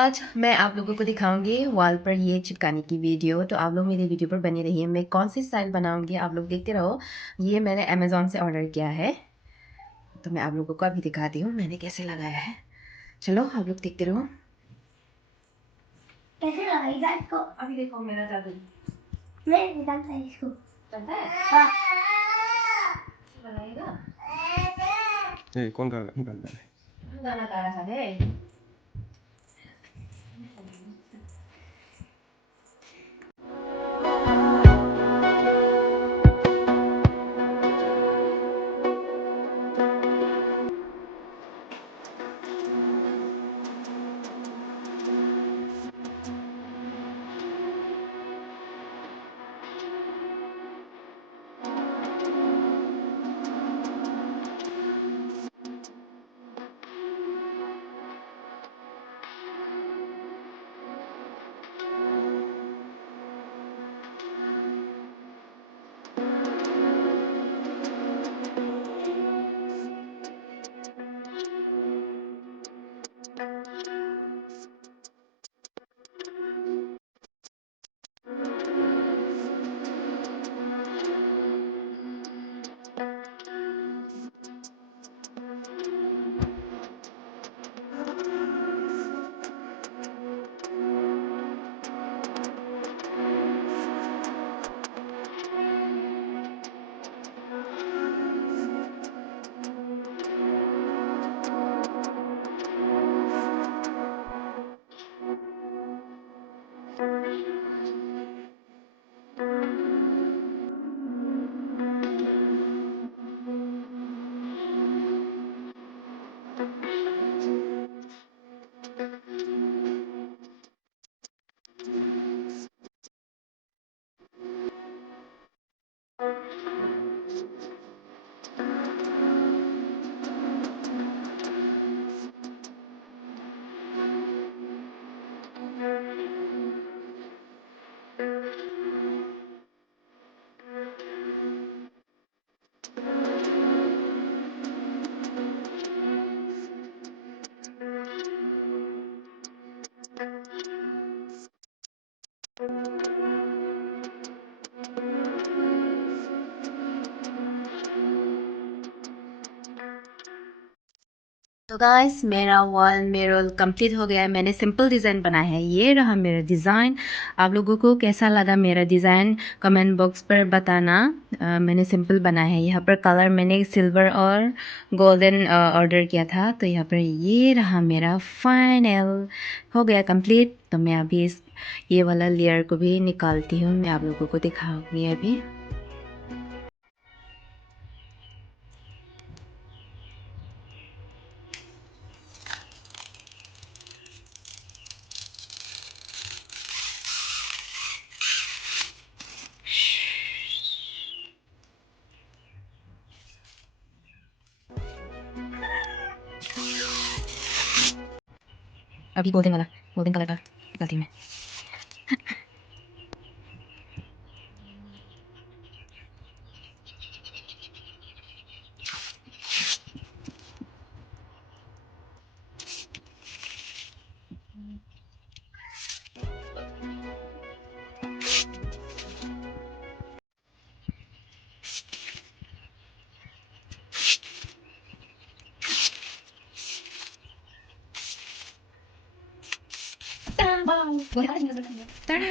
आज मैं आप लोगों को दिखाऊंगी वॉल पर ये चिपकाने की वीडियो। तो आप लोग मेरी वीडियो पर बने रहिए। मैं कौन सी स्टाइल बनाऊंगी आप लोग देखते रहो। ये मैंने अमेज़ॉन से ऑर्डर किया है, तो मैं आप लोगों को अभी दिखाती हूँ मैंने कैसे लगाया है। चलो आप लोग देखते रहो। कैसे लगाएगा इसको? अभी देखो मेरा जादू। मैं जानता है इसको। बनता है? हाँ। बनाएगा। कौन गाना है? गाना गा रहा है। तो गाइस मेरा वॉल मेरा कंप्लीट हो गया है। मैंने सिंपल डिज़ाइन बनाया है। ये रहा मेरा डिज़ाइन। आप लोगों को कैसा लगा मेरा डिज़ाइन कमेंट बॉक्स पर बताना। मैंने सिंपल बनाया है। यहाँ पर कलर मैंने सिल्वर और गोल्डन ऑर्डर किया था। तो यहाँ पर ये रहा मेरा फाइनल हो गया कंप्लीट। तो मैं अभी ये वाला लेयर को भी निकालती हूँ। मैं आप लोगों को दिखाऊंगी अभी। अभी गोल्डन कलर का निकालती हूँ मैं। Ta-da!